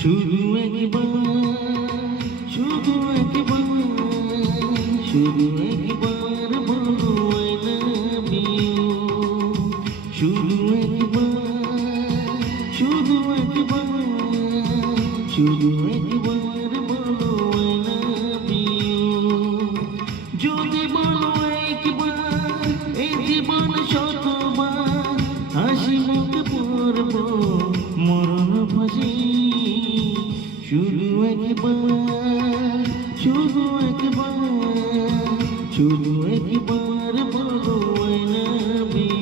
শুধু একবার, শুধু একবার, শুধু একবার বলো I love you। শুধু একবার, শুধু একবার, শুধু একবার বলো I love you। যদি বলো একবার, এই জীবন শতবার হাসি মুখে পড়ব মরণ ফাঁসি। শুধু একবার, শুধু একবার, শুধু একবার বলো I love you।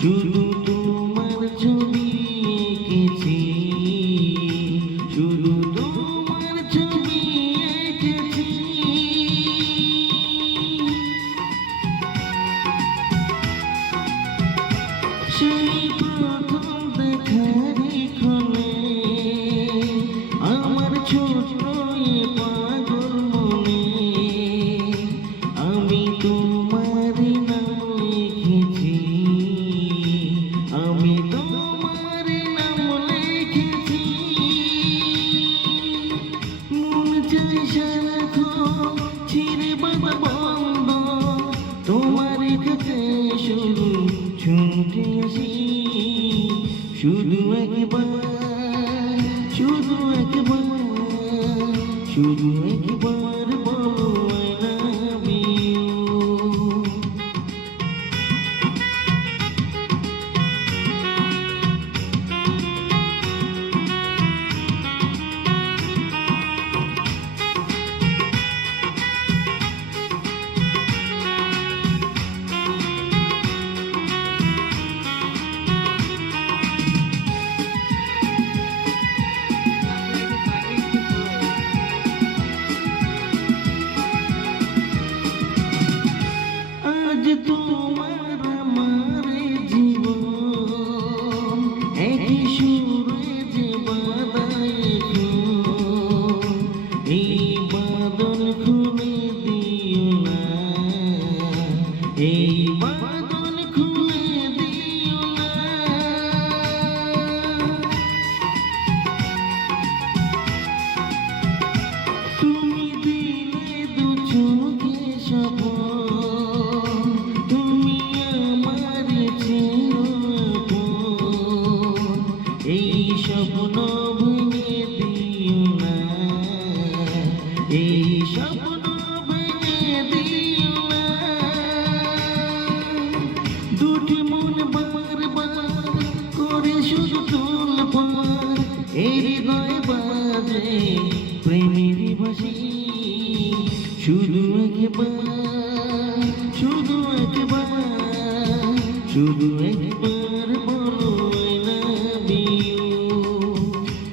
শুধু তোমার ছবি এঁকেছি, শুধু তোমার ছবি এঁকেছি। সেই প্রথম দেখার ক্ষণে আমার ছোট্ট এ পাগল মনে আমি তোমার নাম লিখেছি, আমি তোমার নাম লিখেছি। মন চাই সারাক্ষণ ছিঁড়ে বাবা বন্ধ তোমার কাছে শুধু ছুটে আসি। শুধু একবার, শুধু একবার, শুধু একবার বলো I love you। আজ তোমার আমার জীবন একই সুরে যে বাঁধায় এই বাঁধন খুলে দিও না, এই বাঁধন খুলে দিও না। তুমি দিলে দু চোখে স্বপ্ন, তুমি আমার চিরপন, এই স্বপ্ন ভেঙে দিও না, এই স্বপ্ন ভেঙে দিও না। দুটি মন বারবার করে শুধু তোলপাড় এই হৃদয় বাজে প্রেমের বাঁশি। শুধু একবার, শুধু একবার, শুধু একবার বলো I love you।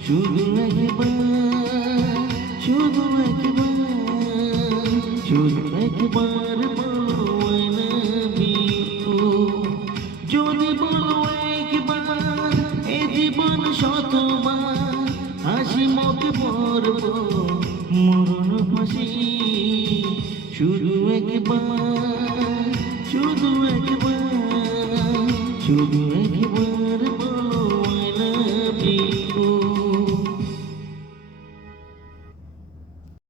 শুধু একবার, শুধু একবার, শুধু একবার বলো I love you। যদি বলো একবার, এ জীবন শতবার হাসি মুখে পড়ব মরণ ফাঁসি। শুধু একবার, শুধু একবার, শুধু